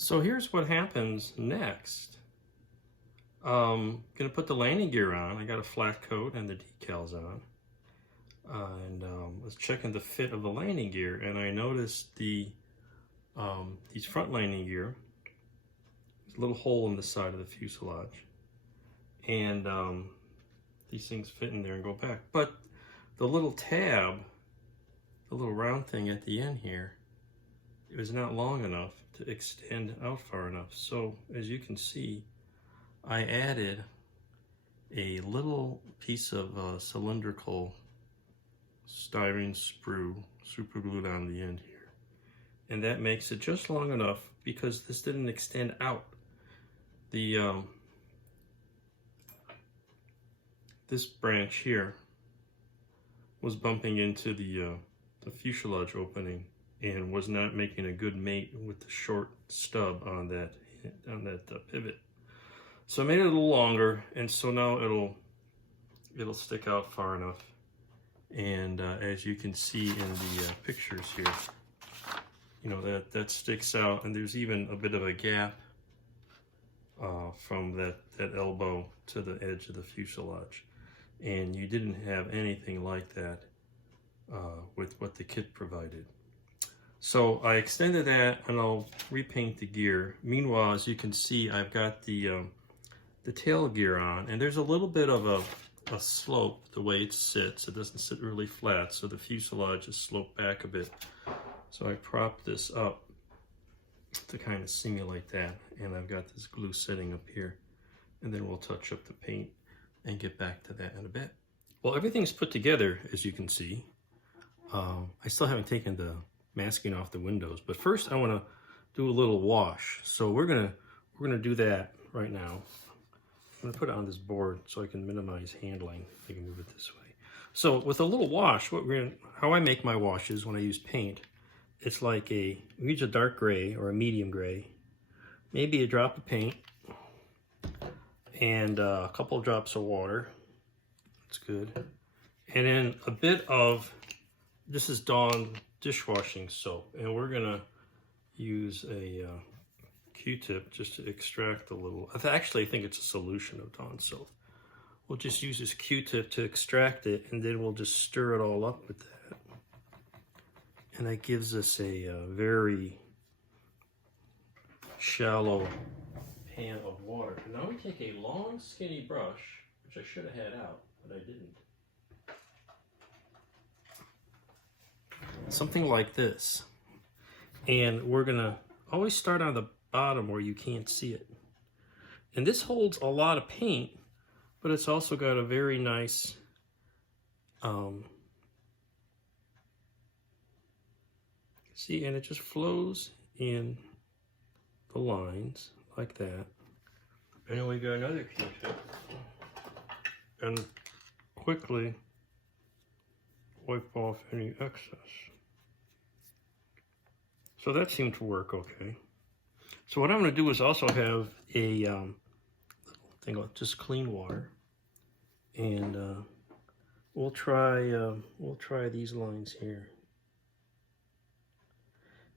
So here's what happens next. Gonna put the landing gear on. I got a flat coat and the decals on. And was checking the fit of the landing gear, and I noticed these front landing gear. There's a little hole in the side of the fuselage, and these things fit in there and go back. But the little tab, the little round thing at the end here, it was not long enough to extend out far enough. So as you can see, I added a little piece of cylindrical styrene sprue super glued on the end here, and that makes it just long enough because this didn't extend out. The this branch here was bumping into the fuselage opening and was not making a good mate with the short stub on that pivot. So I made it a little longer, and so now it'll stick out far enough. And as you can see in the pictures here, you know, that sticks out, and there's even a bit of a gap from that elbow to the edge of the fuselage. And you didn't have anything like that with what the kit provided. So I extended that, and I'll repaint the gear. Meanwhile, as you can see, I've got the tail gear on, and there's a little bit of a slope the way it sits. It doesn't sit really flat, so the fuselage is sloped back a bit. So I propped this up to kind of simulate that, and I've got this glue sitting up here, and then we'll touch up the paint and get back to that in a bit. Well, everything's put together, as you can see. I still haven't taken the masking off the windows, but first I want to do a little wash. So we're gonna do that right now. I'm gonna put it on this board so I can minimize handling. I can move it this way. So with a little wash, how I make my washes when I use paint, it's like we use a dark gray or a medium gray, maybe a drop of paint, and a couple of drops of water. That's good. And then a bit of, this is Dawn dishwashing soap, and we're gonna use a Q-tip just to extract a little. Actually, I think it's a solution of Dawn soap. We'll just use this Q-tip to extract it, and then we'll just stir it all up with that. And that gives us a very shallow pan of water. And now we take a long, skinny brush, which I should have had out, but I didn't. Something like this. And we're gonna always start on the bottom where you can't see it. And this holds a lot of paint, but it's also got a very nice see, and it just flows in the lines like that. And then we got another Q-tip and quickly wipe off any excess. So that seemed to work okay. So what I'm going to do is also have a thing of just clean water, and we'll try these lines here.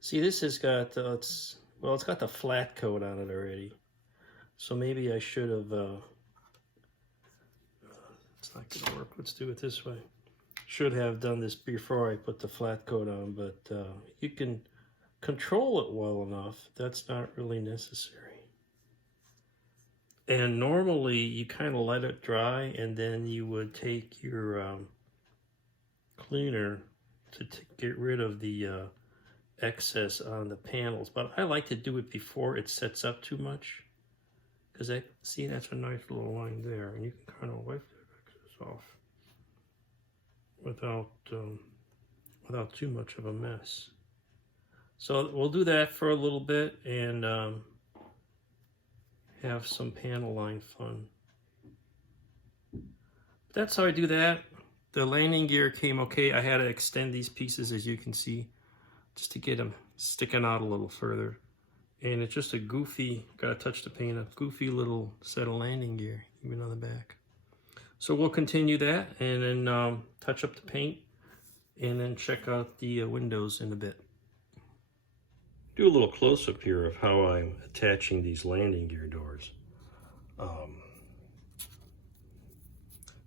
See, this has got it's got the flat coat on it already, so maybe I should have. It's not going to work. Let's do it this way. Should have done this before I put the flat coat on, but you can control it well enough. That's not really necessary. And normally you kind of let it dry, and then you would take your cleaner to get rid of the excess on the panels. But I like to do it before it sets up too much, because see, that's a nice little line there, and you can kind of wipe that excess off without too much of a mess. So we'll do that for a little bit and have some panel line fun. That's how I do that. The landing gear came okay. I had to extend these pieces, as you can see, just to get them sticking out a little further. And it's just a goofy, gotta touch the paint, a goofy little set of landing gear, even on the back. So we'll continue that, and then touch up the paint, and then check out the windows in a bit. do a little close-up here of how I'm attaching these landing gear doors.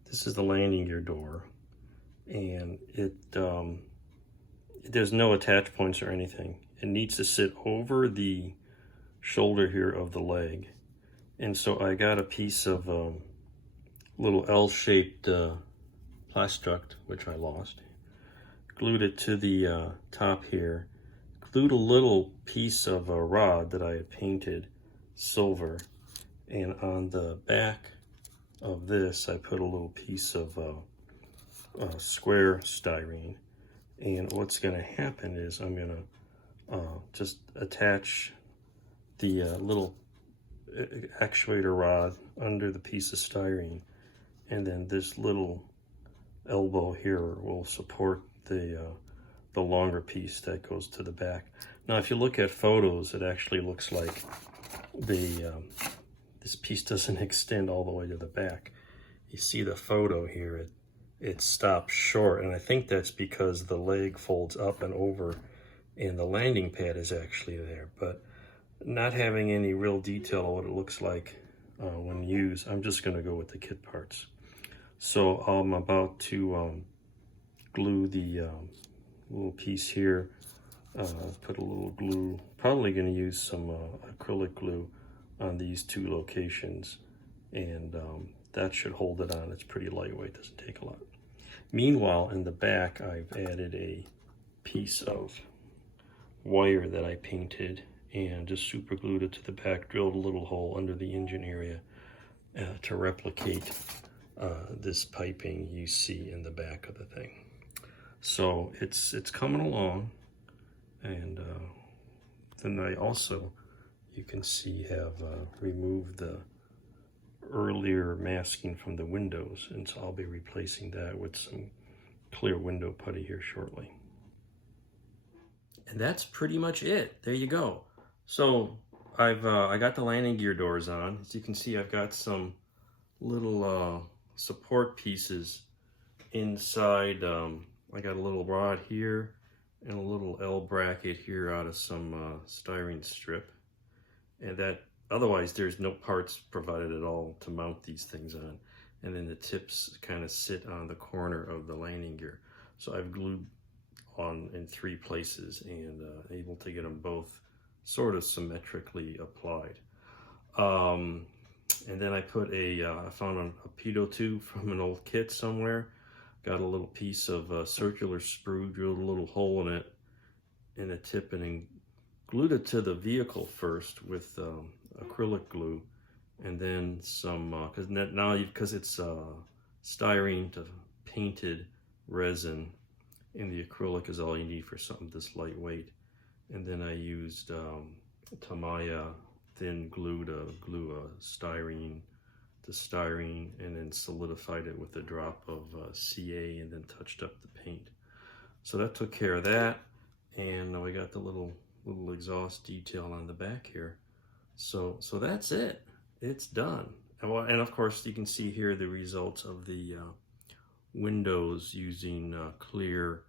This is the landing gear door, and there's no attach points or anything. It needs to sit over the shoulder here of the leg. And so I got a piece of little L-shaped plastruct, which I lost, glued it to the top here, glued a little piece of a rod that I had painted silver, and on the back of this I put a little piece of square styrene. And what's going to happen is I'm going to just attach the little actuator rod under the piece of styrene, and then this little elbow here will support the longer piece that goes to the back. Now, if you look at photos, it actually looks like this piece doesn't extend all the way to the back. You see the photo here, it stops short, and I think that's because the leg folds up and over and the landing pad is actually there. But not having any real detail on what it looks like when used, I'm just going to go with the kit parts. So I'm about to glue the little piece here, put a little glue, probably going to use some acrylic glue on these two locations, and that should hold it on. It's pretty lightweight, doesn't take a lot. Meanwhile, in the back, I've added a piece of wire that I painted and just super glued it to the back, drilled a little hole under the engine area to replicate this piping you see in the back of the thing. So it's coming along, and then I also, you can see, have removed the earlier masking from the windows, and so I'll be replacing that with some clear window putty here shortly. And that's pretty much it. There you go. So I got the landing gear doors on. As you can see, I've got some little support pieces inside. I got a little rod here and a little L bracket here out of some styrene strip, and that otherwise there's no parts provided at all to mount these things on. And then the tips kind of sit on the corner of the landing gear. So I've glued on in 3 places and able to get them both sort of symmetrically applied. And then I put I found a pitot tube from an old kit somewhere, got a little piece of circular sprue, drilled a little hole in it in the tip, and then glued it to the vehicle first with acrylic glue, and then some, because it's styrene to painted resin, and the acrylic is all you need for something this lightweight. And then I used Tamiya thin glue to glue a styrene to styrene, and then solidified it with a drop of CA, and then touched up the paint. So that took care of that, and we got the little exhaust detail on the back here. So that's it. It's done. And of course, you can see here the results of the windows using clear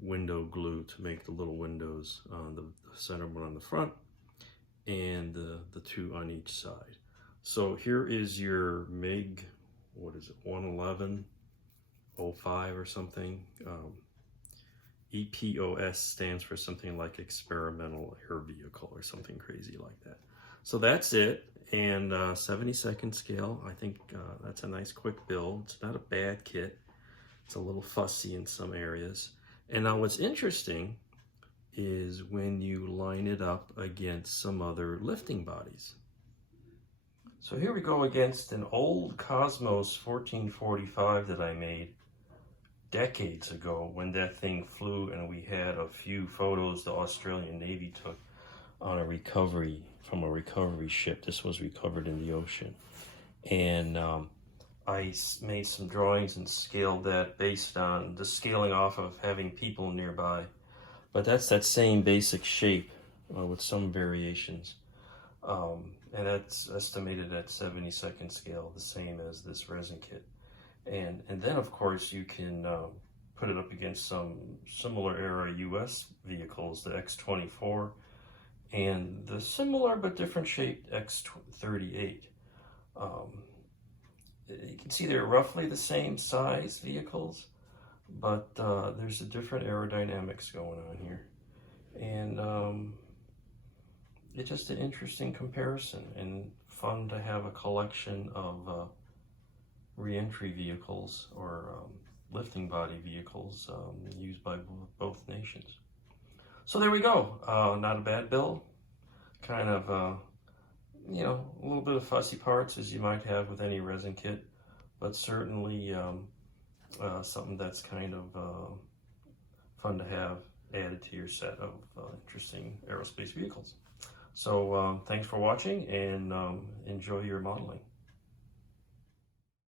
window glue to make the little windows, the center one on the front and the 2 on each side. So here is your MiG, what is it, 11105 or something. EPOS stands for something like experimental air vehicle or something crazy like that. So that's it, and 70-second scale. I think that's a nice quick build. It's not a bad kit. It's a little fussy in some areas. And now what's interesting is when you line it up against some other lifting bodies. So here we go against an old Cosmos 1445 that I made decades ago when that thing flew, and we had a few photos the Australian Navy took on a recovery from a recovery ship. This was recovered in the ocean, and I made some drawings and scaled that based on the scaling off of having people nearby. But that's that same basic shape with some variations, and that's estimated at 70-second scale, the same as this resin kit. And then of course you can put it up against some similar era US vehicles, the X-24 and the similar but different shaped X-38. You can see they're roughly the same size vehicles, but there's a different aerodynamics going on here. And it's just an interesting comparison and fun to have a collection of re-entry vehicles or lifting body vehicles used by both nations. So there we go. Not a bad build. Kind of, you know, a little bit of fussy parts as you might have with any resin kit, but certainly something that's kind of fun to have added to your set of interesting aerospace vehicles. So thanks for watching, and enjoy your modeling.